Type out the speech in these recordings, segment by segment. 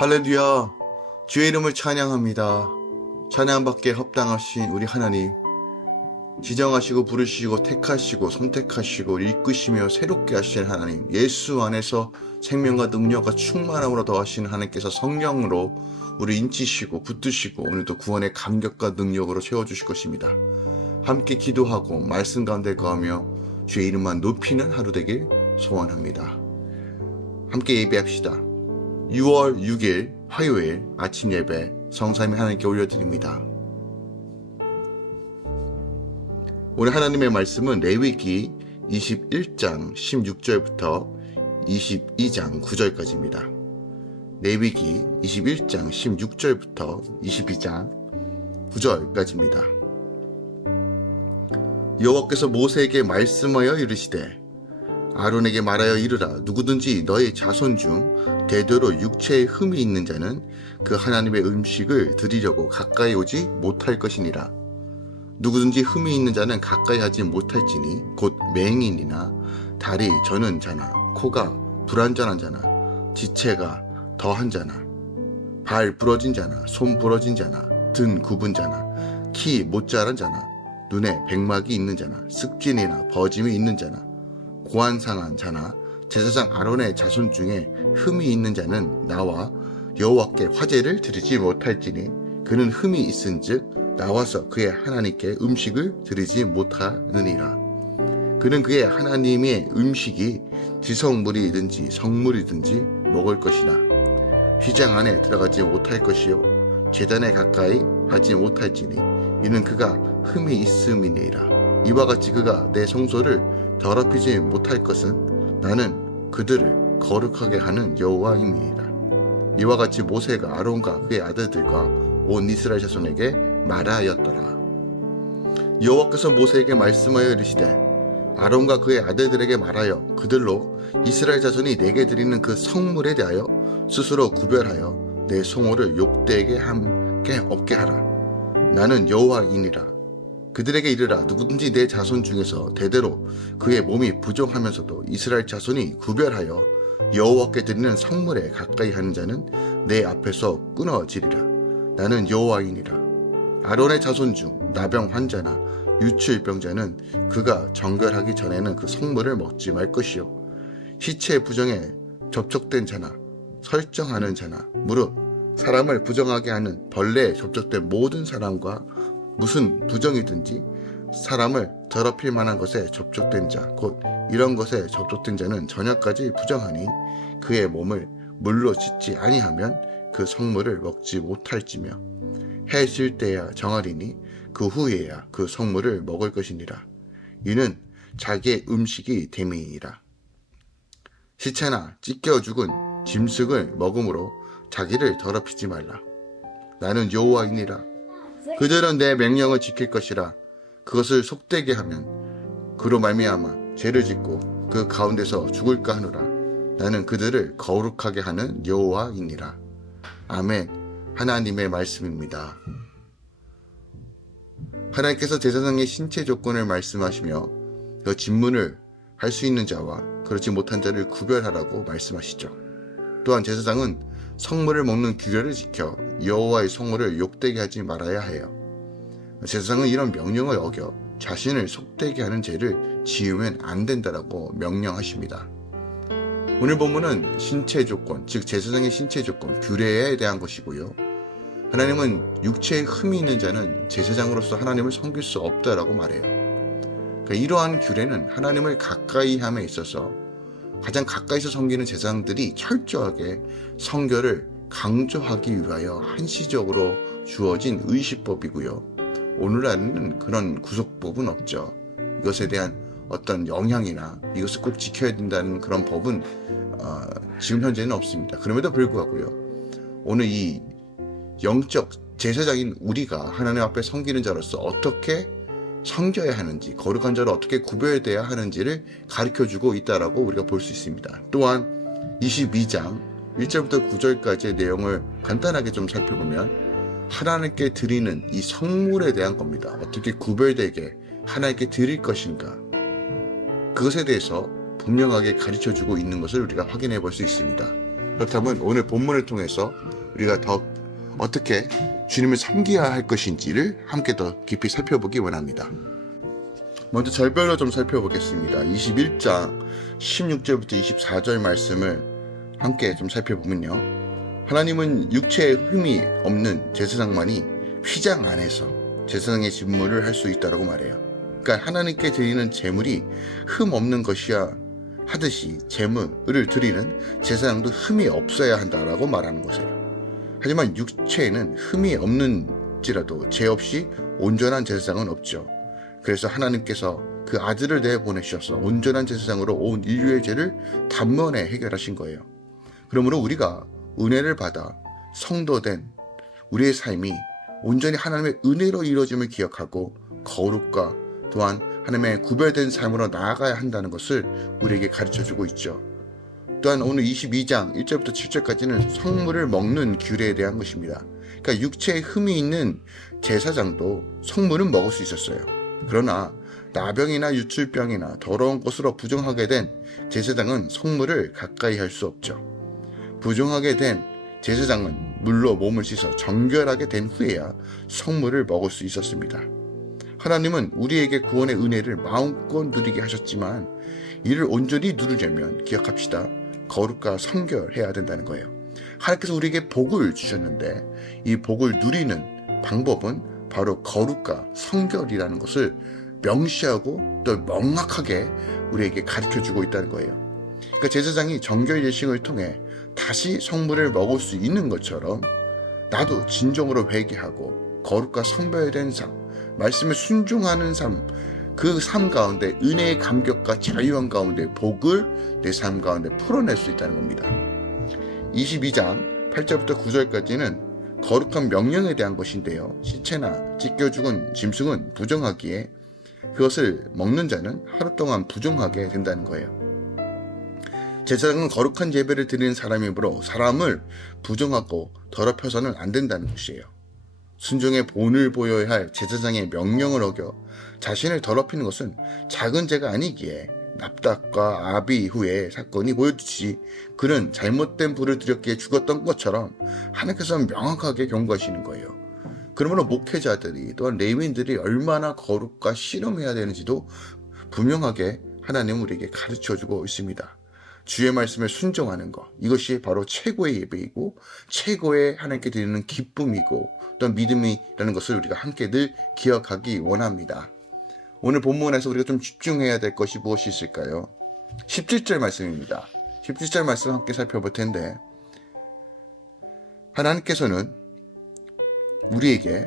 할렐루야, 주의 이름을 찬양합니다. 찬양받기에 합당하신 우리 하나님, 지정하시고 부르시고 택하시고 선택하시고 이끄시며 새롭게 하신 하나님, 예수 안에서 생명과 능력과 충만함으로 더하시는 하나님께서 성령으로 우리 인치시고 붙드시고 오늘도 구원의 감격과 능력으로 채워주실 것입니다. 함께 기도하고 말씀 가운데 거하며 주의 이름만 높이는 하루 되길 소원합니다. 함께 예배합시다. 6월 6일 화요일 아침 예배 성삼위 하나님께 올려드립니다. 오늘 하나님의 말씀은 레위기 21장 16절부터 22장 9절까지입니다. 레위기 21장 16절부터 22장 9절까지입니다. 여호와께서 모세에게 말씀하여 이르시되 아론에게 말하여 이르라. 누구든지 너의 자손 중 대대로 육체에 흠이 있는 자는 그 하나님의 음식을 드리려고 가까이 오지 못할 것이니라. 누구든지 흠이 있는 자는 가까이 하지 못할지니 곧 맹인이나 다리 저는 자나 코가 불완전한 자나 지체가 더한 자나 발 부러진 자나 손 부러진 자나 등 굽은 자나 키 못 자란 자나 눈에 백막이 있는 자나 습진이나 버짐이 있는 자나 고안 상한 자나 제사장 아론의 자손 중에 흠이 있는 자는 나와 여호와께 화제를 드리지 못할지니 그는 흠이 있은즉 나와서 그의 하나님께 음식을 드리지 못하느니라. 그는 그의 하나님의 음식이 지성물이든지 성물이든지 먹을 것이나 휘장 안에 들어가지 못할 것이요 제단에 가까이 하지 못할지니 이는 그가 흠이 있음이니라. 이와 같이 그가 내 성소를 더럽히지 못할 것은 나는 그들을 거룩하게 하는 여호와임이니라. 이와 같이 모세가 아론과 그의 아들들과 온 이스라엘 자손에게 말하였더라. 여호와께서 모세에게 말씀하여 이르시되 아론과 그의 아들들에게 말하여 그들로 이스라엘 자손이 내게 드리는 그 성물에 대하여 스스로 구별하여 내 성호를 욕되게 함께 없게 하라. 나는 여호와이니라. 그들에게 이르라. 누구든지 내 자손 중에서 대대로 그의 몸이 부정하면서도 이스라엘 자손이 구별하여 여호와께 드리는 성물에 가까이 하는 자는 내 앞에서 끊어지리라. 나는 여호와이니라. 아론의 자손 중 나병 환자나 유출병자는 그가 정결하기 전에는 그 성물을 먹지 말 것이요 시체 부정에 접촉된 자나 설정하는 자나 무릇 사람을 부정하게 하는 벌레에 접촉된 모든 사람과 무슨 부정이든지 사람을 더럽힐 만한 것에 접촉된 자 곧 이런 것에 접촉된 자는 저녁까지 부정하니 그의 몸을 물로 씻지 아니하면 그 성물을 먹지 못할지며 해 질 때야 정하리니 그 후에야 그 성물을 먹을 것이니라. 이는 자기의 음식이 됨이니라. 시체나 찢겨 죽은 짐승을 먹음으로 자기를 더럽히지 말라. 나는 여호와이니라. 그들은 내 명령을 지킬 것이라. 그것을 속되게 하면 그로 말미암아 죄를 짓고 그 가운데서 죽을까 하노라. 나는 그들을 거룩하게 하는 여호와이니라. 아멘. 하나님의 말씀입니다. 하나님께서 제사장의 신체 조건을 말씀하시며 그 집문을 할 수 있는 자와 그렇지 못한 자를 구별하라고 말씀하시죠. 또한 제사장은 성물을 먹는 규례를 지켜 여호와의 성물을 욕되게 하지 말아야 해요. 제사장은 이런 명령을 어겨 자신을 속되게 하는 죄를 지으면 안 된다라고 명령하십니다. 오늘 본문은 신체 조건, 즉 제사장의 신체 조건, 규례에 대한 것이고요. 하나님은 육체에 흠이 있는 자는 제사장으로서 하나님을 섬길 수 없다라고 말해요. 그러니까 이러한 규례는 하나님을 가까이 함에 있어서 가장 가까이서 섬기는 제사장들이 철저하게 성결을 강조하기 위하여 한시적으로 주어진 의식법이고요. 오늘날에는 그런 구속법은 없죠. 이것에 대한 어떤 영향이나 이것을 꼭 지켜야 된다는 그런 법은 지금 현재는 없습니다. 그럼에도 불구하고요. 오늘 이 영적 제사장인 우리가 하나님 앞에 섬기는 자로서 어떻게 섬겨야 하는지, 거룩한 자로 어떻게 구별돼야 하는지를 가르쳐주고 있다라고 우리가 볼 수 있습니다. 또한 22장 1절부터 9절까지의 내용을 간단하게 좀 살펴보면 하나님께 드리는 이 성물에 대한 겁니다. 어떻게 구별되게 하나님께 드릴 것인가, 그것에 대해서 분명하게 가르쳐주고 있는 것을 우리가 확인해 볼 수 있습니다. 그렇다면 오늘 본문을 통해서 우리가 더 어떻게 주님을 섬겨야 할 것인지를 함께 더 깊이 살펴보기 원합니다. 먼저 절별로 좀 살펴보겠습니다. 21장 16절부터 24절 말씀을 함께 좀 살펴보면요, 하나님은 육체에 흠이 없는 제사장만이 휘장 안에서 제사장의 직무를 할 수 있다고 말해요. 그러니까 하나님께 드리는 제물이 흠 없는 것이야 하듯이 제물을 드리는 제사장도 흠이 없어야 한다라고 말하는 것이에요. 하지만 육체에는 흠이 없는지라도 죄 없이 온전한 제사장은 없죠. 그래서 하나님께서 그 아들을 내보내셔서 온전한 제사장으로 온 인류의 죄를 단번에 해결하신 거예요. 그러므로 우리가 은혜를 받아 성도된 우리의 삶이 온전히 하나님의 은혜로 이루어짐을 기억하고 거룩과 또한 하나님의 구별된 삶으로 나아가야 한다는 것을 우리에게 가르쳐주고 있죠. 또한 오늘 22장 1절부터 7절까지는 성물을 먹는 규례에 대한 것입니다. 그러니까 육체에 흠이 있는 제사장도 성물은 먹을 수 있었어요. 그러나 나병이나 유출병이나 더러운 것으로 부정하게 된 제사장은 성물을 가까이 할 수 없죠. 부정하게 된 제사장은 물로 몸을 씻어 정결하게 된 후에야 성물을 먹을 수 있었습니다. 하나님은 우리에게 구원의 은혜를 마음껏 누리게 하셨지만 이를 온전히 누리려면 기억합시다. 거룩과 성결해야 된다는 거예요. 하나님께서 우리에게 복을 주셨는데 이 복을 누리는 방법은 바로 거룩과 성결이라는 것을 명시하고 또 명확하게 우리에게 가르쳐주고 있다는 거예요. 그러니까 제사장이 정결 예식을 통해 다시 성물을 먹을 수 있는 것처럼 나도 진정으로 회개하고 거룩과 성별된 삶, 말씀에 순종하는 삶, 그 삶 가운데 은혜의 감격과 자유함 가운데 복을 내 삶 가운데 풀어낼 수 있다는 겁니다. 22장 8절부터 9절까지는 거룩한 명령에 대한 것인데요, 시체나 찢겨 죽은 짐승은 부정하기에 그것을 먹는 자는 하루 동안 부정하게 된다는 거예요. 제사장은 거룩한 예배를 드리는 사람이므로 사람을 부정하고 더럽혀서는 안 된다는 것이에요. 순종의 본을 보여야 할 제사장의 명령을 어겨 자신을 더럽히는 것은 작은 죄가 아니기에 납닥과 아비 후에 사건이 보여주듯이 그는 잘못된 불을 들였기에 죽었던 것처럼 하나님께서 명확하게 경고하시는 거예요. 그러므로 목회자들이 또한 레위인들이 얼마나 거룩과 씨름해야 되는지도 분명하게 하나님은 우리에게 가르쳐주고 있습니다. 주의 말씀에 순종하는 것, 이것이 바로 최고의 예배이고 최고의 하나님께 드리는 기쁨이고 또 믿음이라는 것을 우리가 함께 늘 기억하기 원합니다. 오늘 본문에서 우리가 좀 집중해야 될 것이 무엇이 있을까요? 17절 말씀입니다. 17절 말씀 함께 살펴볼 텐데, 하나님께서는 우리에게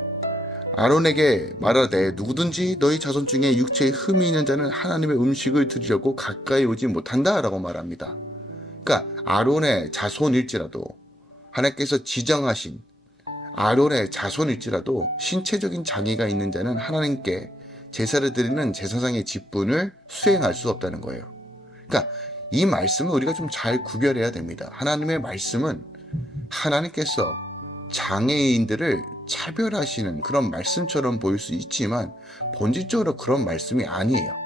아론에게 말하되 누구든지 너희 자손 중에 육체에 흠이 있는 자는 하나님의 음식을 드리려고 가까이 오지 못한다 라고 말합니다. 그러니까 아론의 자손일지라도, 하나님께서 지정하신 아론의 자손일지라도 신체적인 장애가 있는 자는 하나님께 제사를 드리는 제사장의 직분을 수행할 수 없다는 거예요. 그러니까 이 말씀을 우리가 좀 잘 구별해야 됩니다. 하나님의 말씀은 하나님께서 장애인들을 차별하시는 그런 말씀처럼 보일 수 있지만 본질적으로 그런 말씀이 아니에요.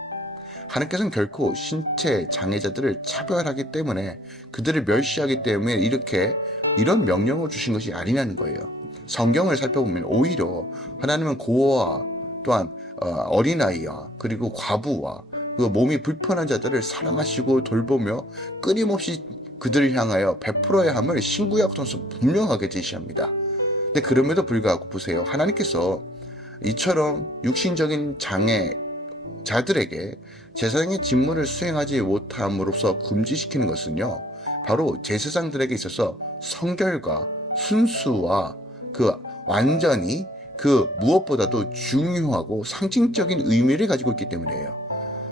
하나님께서는 결코 신체 장애자들을 차별하기 때문에, 그들을 멸시하기 때문에 이런 명령을 주신 것이 아니냐는 거예요. 성경을 살펴보면 오히려 하나님은 고아와 또한 어린아이와 그리고 과부와 그 몸이 불편한 자들을 사랑하시고 돌보며 끊임없이 그들을 향하여 베풀어야 함을 신구약에서 분명하게 제시합니다. 근데 그럼에도 불구하고 보세요. 하나님께서 이처럼 육신적인 장애자들에게 제사장의 직무를 수행하지 못함으로써 금지시키는 것은요, 바로 제사장들에게 있어서 성결과 순수와 그 완전히 그 무엇보다도 중요하고 상징적인 의미를 가지고 있기 때문이에요.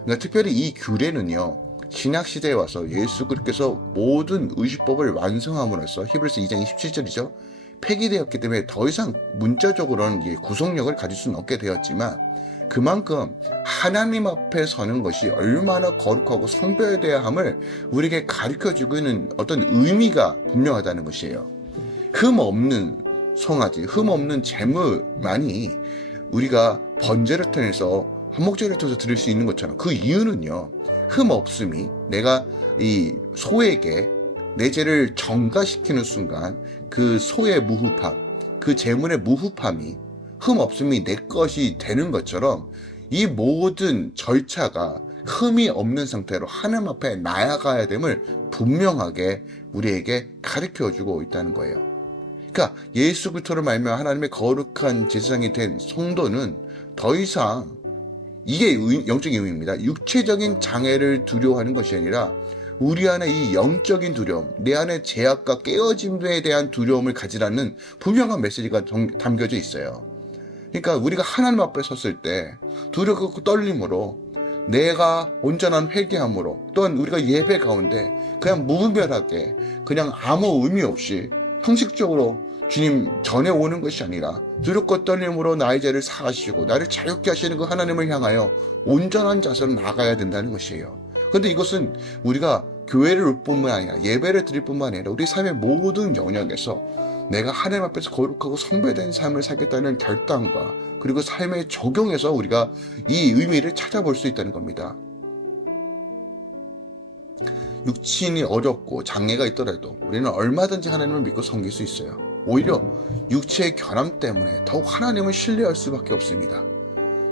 그러니까 특별히 이 규례는요, 신약시대에 와서 예수 그리스도께서 모든 의식법을 완성함으로써, 히브리서 2장 27절이죠. 폐기되었기 때문에 더 이상 문자적으로는 구속력을 가질 수는 없게 되었지만, 그만큼 하나님 앞에 서는 것이 얼마나 거룩하고 성별되어야 함을 우리에게 가르쳐주고 있는 어떤 의미가 분명하다는 것이에요. 흠 없는 송아지, 흠 없는 제물만이 우리가 번제를 통해서 한목제를 통해서 드릴 수 있는 것처럼, 그 이유는요, 흠 없음이 내가 이 소에게 내 죄를 전가시키는 순간 그 소의 무후함, 그 재물의 무후함이 흠 없음이 내 것이 되는 것처럼 이 모든 절차가 흠이 없는 상태로 하나님 앞에 나아가야 됨을 분명하게 우리에게 가르쳐주고 있다는 거예요. 그러니까 예수 그리스도를 말미암아 하나님의 거룩한 제사장이 된 성도는 더 이상, 이게 영적인 의미입니다. 육체적인 장애를 두려워하는 것이 아니라 우리 안에 이 영적인 두려움, 내 안에 죄악과 깨어짐에 대한 두려움을 가지라는 분명한 메시지가 담겨져 있어요. 그러니까 우리가 하나님 앞에 섰을 때 두렵고 떨림으로, 내가 온전한 회개함으로, 또한 우리가 예배 가운데 그냥 무분별하게 그냥 아무 의미 없이 형식적으로 주님 전에 오는 것이 아니라 두렵고 떨림으로 나의 죄를 사하시고 나를 자유케 하시는 그 하나님을 향하여 온전한 자세로 나가야 된다는 것이에요. 그런데 이것은 우리가 교회를 올 뿐만 아니라 예배를 드릴 뿐만 아니라 우리 삶의 모든 영역에서 내가 하나님 앞에서 거룩하고 성배된 삶을 살겠다는 결단과 그리고 삶에 적용해서 우리가 이 의미를 찾아볼 수 있다는 겁니다. 육신이 어렵고 장애가 있더라도 우리는 얼마든지 하나님을 믿고 섬길 수 있어요. 오히려 육체의 결함 때문에 더욱 하나님을 신뢰할 수밖에 없습니다.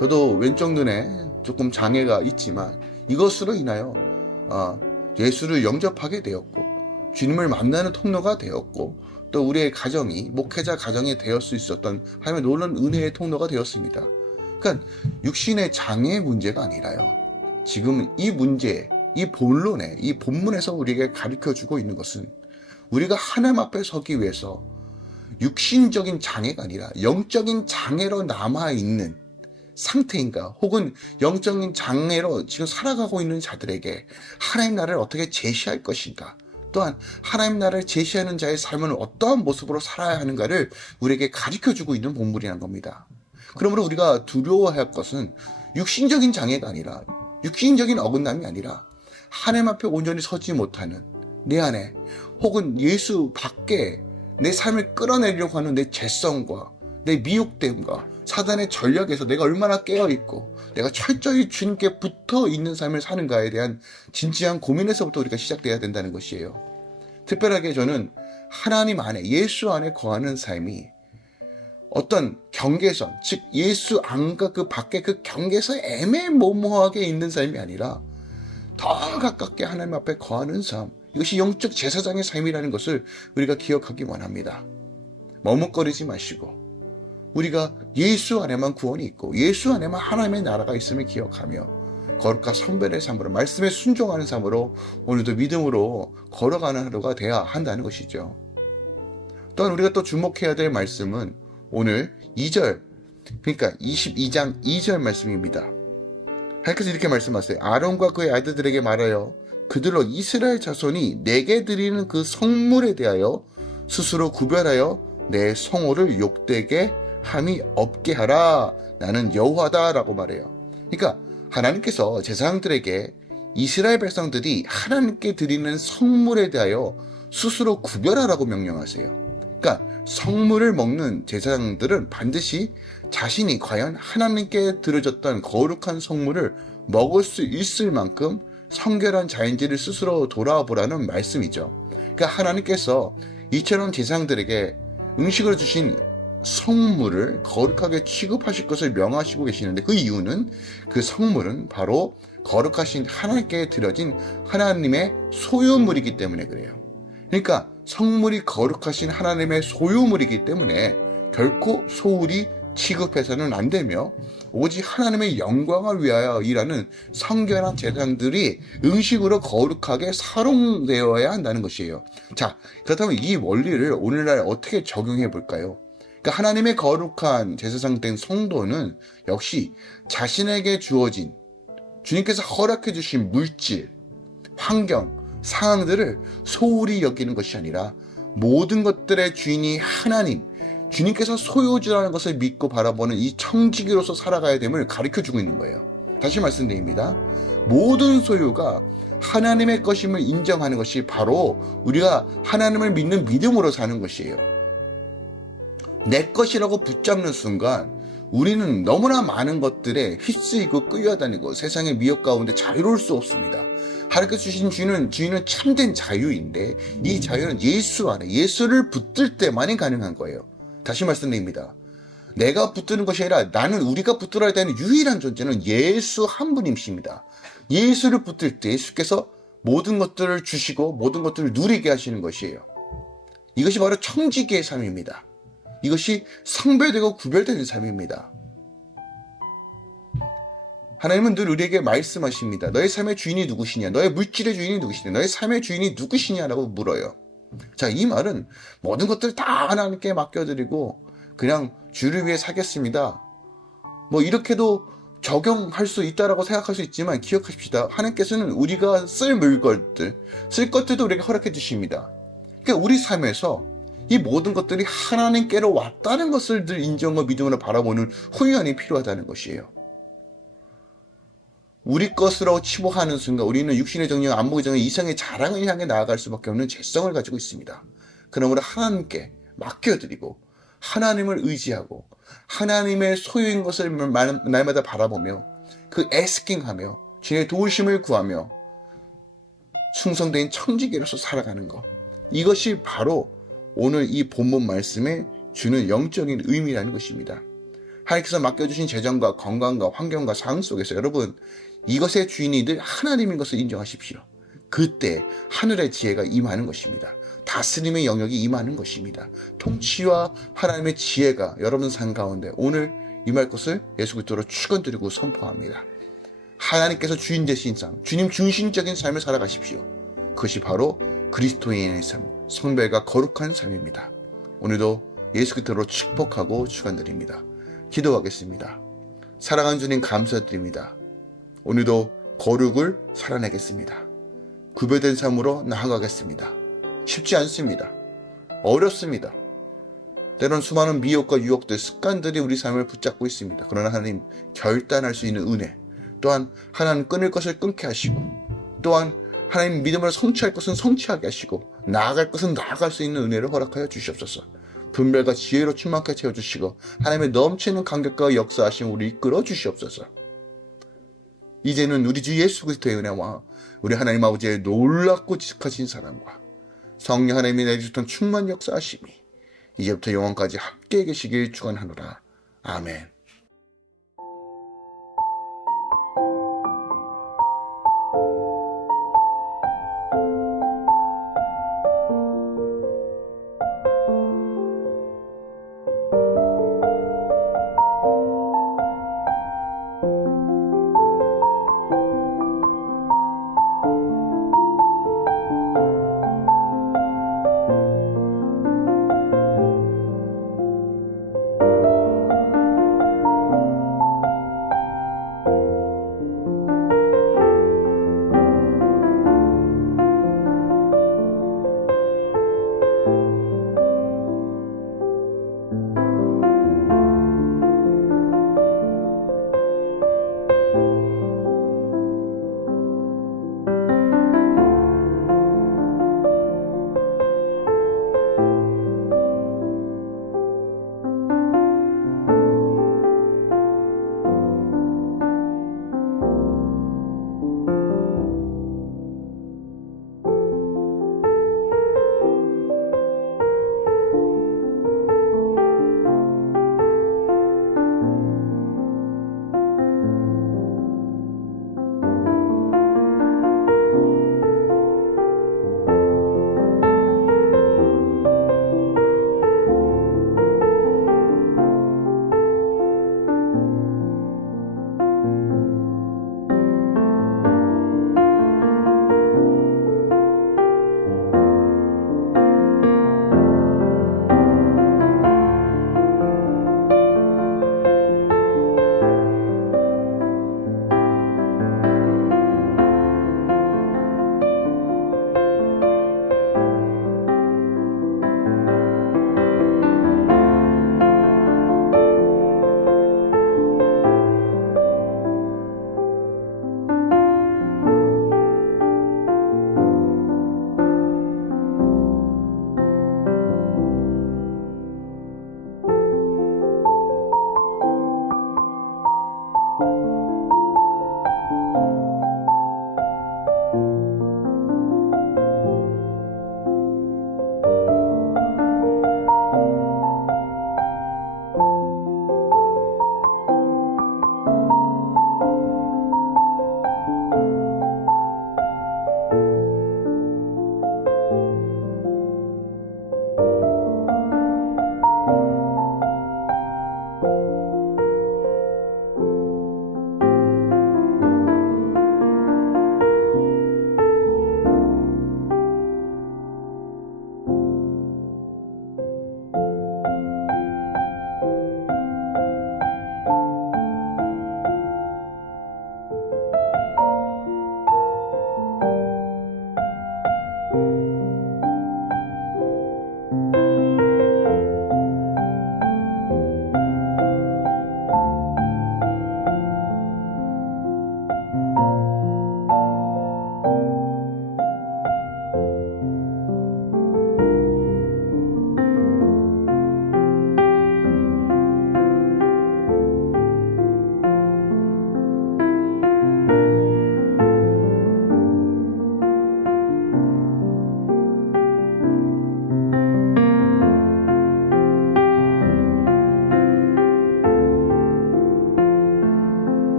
저도 왼쪽 눈에 조금 장애가 있지만 이것으로 인하여 예수를 영접하게 되었고 주님을 만나는 통로가 되었고 또 우리의 가정이 목회자 가정이 되었을 수 있었던 하나님의 놀라운 은혜의 통로가 되었습니다. 그러니까 육신의 장애의 문제가 아니라요, 지금 이 문제, 이 본론에, 이 본문에서 우리에게 가르쳐주고 있는 것은 우리가 하나님 앞에 서기 위해서 육신적인 장애가 아니라 영적인 장애로 남아있는 상태인가, 혹은 영적인 장애로 지금 살아가고 있는 자들에게 하나님 나라를 어떻게 제시할 것인가, 또한 하나님 나라를 제시하는 자의 삶은 어떠한 모습으로 살아야 하는가를 우리에게 가르쳐주고 있는 본문이라는 겁니다. 그러므로 우리가 두려워해야 할 것은 육신적인 장애가 아니라, 육신적인 어긋남이 아니라 하나님 앞에 온전히 서지 못하는 내 안에, 혹은 예수 밖에 내 삶을 끌어내려고 하는 내 죄성과 내 미혹됨과 사단의 전략에서 내가 얼마나 깨어있고 내가 철저히 주님께 붙어있는 삶을 사는가에 대한 진지한 고민에서부터 우리가 시작돼야 된다는 것이에요. 특별하게 저는 하나님 안에, 예수 안에 거하는 삶이 어떤 경계선, 즉 예수 안과 그 밖에 그 경계선 애매모호하게 있는 삶이 아니라 더 가깝게 하나님 앞에 거하는 삶, 이것이 영적 제사장의 삶이라는 것을 우리가 기억하기 원합니다. 머뭇거리지 마시고 우리가 예수 안에만 구원이 있고 예수 안에만 하나님의 나라가 있음을 기억하며 거룩과 성별의 삶으로, 말씀에 순종하는 삶으로 오늘도 믿음으로 걸어가는 하루가 되어야 한다는 것이죠. 또한 우리가 또 주목해야 될 말씀은 오늘 2절, 그러니까 22장 2절 말씀입니다. 하나님께서 이렇게 말씀하세요. 아론과 그의 아들들에게 말하여 그들로 이스라엘 자손이 내게 드리는 그 성물에 대하여 스스로 구별하여 내 성호를 욕되게 함이 없게 하라. 나는 여호와다라고 말해요. 그러니까 하나님께서 제사장들에게 이스라엘 백성들이 하나님께 드리는 성물에 대하여 스스로 구별하라고 명령하세요. 그러니까 성물을 먹는 제사장들은 반드시 자신이 과연 하나님께 드려졌던 거룩한 성물을 먹을 수 있을 만큼 성결한 자인지를 스스로 돌아보라는 말씀이죠. 그러니까 하나님께서 이처럼 제사장들에게 음식을 주신 성물을 거룩하게 취급하실 것을 명하시고 계시는데, 그 이유는 그 성물은 바로 거룩하신 하나님께 드려진 하나님의 소유물이기 때문에 그래요. 그러니까 성물이 거룩하신 하나님의 소유물이기 때문에 결코 소홀히 취급해서는 안 되며 오직 하나님의 영광을 위하여 일하는 성결한 제사장들이 음식으로 거룩하게 사용되어야 한다는 것이에요. 자, 그렇다면 이 원리를 오늘날 어떻게 적용해 볼까요? 그러니까 하나님의 거룩한 제사장 된 성도는 역시 자신에게 주어진, 주님께서 허락해 주신 물질, 환경, 상황들을 소홀히 여기는 것이 아니라 모든 것들의 주인이 하나님, 주님께서 소유주라는 것을 믿고 바라보는 이 청지기로서 살아가야 됨을 가르쳐주고 있는 거예요. 다시 말씀드립니다. 모든 소유가 하나님의 것임을 인정하는 것이 바로 우리가 하나님을 믿는 믿음으로 사는 것이에요. 내 것이라고 붙잡는 순간 우리는 너무나 많은 것들에 휩쓰이고 끌려다니고 세상의 미혹 가운데 자유로울 수 없습니다. 하나님께서 주신 주인은 참된 자유인데 이 자유는 예수 안에 예수를 붙들 때만이 가능한 거예요. 다시 말씀드립니다. 내가 붙드는 것이 아니라 우리가 붙들어야 되는 유일한 존재는 예수 한 분이십니다. 예수를 붙들 때 예수께서 모든 것들을 주시고 모든 것들을 누리게 하시는 것이에요. 이것이 바로 청지기의 삶입니다. 이것이 성별되고 구별되는 삶입니다. 하나님은 늘 우리에게 말씀하십니다. 너의 삶의 주인이 누구시냐? 너의 물질의 주인이 누구시냐? 너의 삶의 주인이 누구시냐라고 물어요. 자, 이 말은 모든 것들을 다 하나님께 맡겨드리고 그냥 주를 위해 살겠습니다. 뭐 이렇게도 적용할 수 있다라고 생각할 수 있지만 기억하십시다. 하나님께서는 우리가 쓸 물건들, 쓸 것들도 우리에게 허락해 주십니다. 그러니까 우리 삶에서 이 모든 것들이 하나님께로 왔다는 것을 늘 인정과 믿음으로 바라보는 훈련이 필요하다는 것이에요. 우리 것으로 치부하는 순간 우리는 육신의 정령, 안목의 정령, 이성의 자랑을 향해 나아갈 수밖에 없는 죄성을 가지고 있습니다. 그러므로 하나님께 맡겨드리고 하나님을 의지하고 하나님의 소유인 것을 날마다 바라보며 그 애스킹하며 주님의 도우심을 구하며 충성된 청지기로서 살아가는 것, 이것이 바로 오늘 이 본문 말씀에 주는 영적인 의미라는 것입니다. 하나님께서 맡겨주신 재정과 건강과 환경과 상황 속에서 여러분 이것의 주인이 늘 하나님인 것을 인정하십시오. 그때 하늘의 지혜가 임하는 것입니다. 다스림의 영역이 임하는 것입니다. 통치와 하나님의 지혜가 여러분 삶 가운데 오늘 임할 것을 예수 그리스도로 축원드리고 선포합니다. 하나님께서 주인 되신 삶, 주님 중심적인 삶을 살아가십시오. 그것이 바로 그리스도인의 삶, 성별과 거룩한 삶입니다. 오늘도 예수 그리스도로 축복하고 축원드립니다. 기도하겠습니다. 사랑하는 주님 감사드립니다. 오늘도 거룩을 살아내겠습니다. 구별된 삶으로 나아가겠습니다. 쉽지 않습니다. 어렵습니다. 때론 수많은 미혹과 유혹들, 습관들이 우리 삶을 붙잡고 있습니다. 그러나 하나님 결단할 수 있는 은혜, 또한 하나님 끊을 것을 끊게 하시고 또한 하나님 믿음으로 성취할 것은 성취하게 하시고 나아갈 것은 나아갈 수 있는 은혜를 허락하여 주시옵소서. 분별과 지혜로 충만하게 채워주시고 하나님의 넘치는 감격과 역사하심 우리 이끌어 주시옵소서. 이제는 우리 주 예수 그리스도의 은혜와 우리 하나님 아버지의 놀랍고 지극하신 사랑과 성령 하나님이 내주셨던 충만 역사하심이 이제부터 영원까지 함께 계시길 축원하노라. 아멘.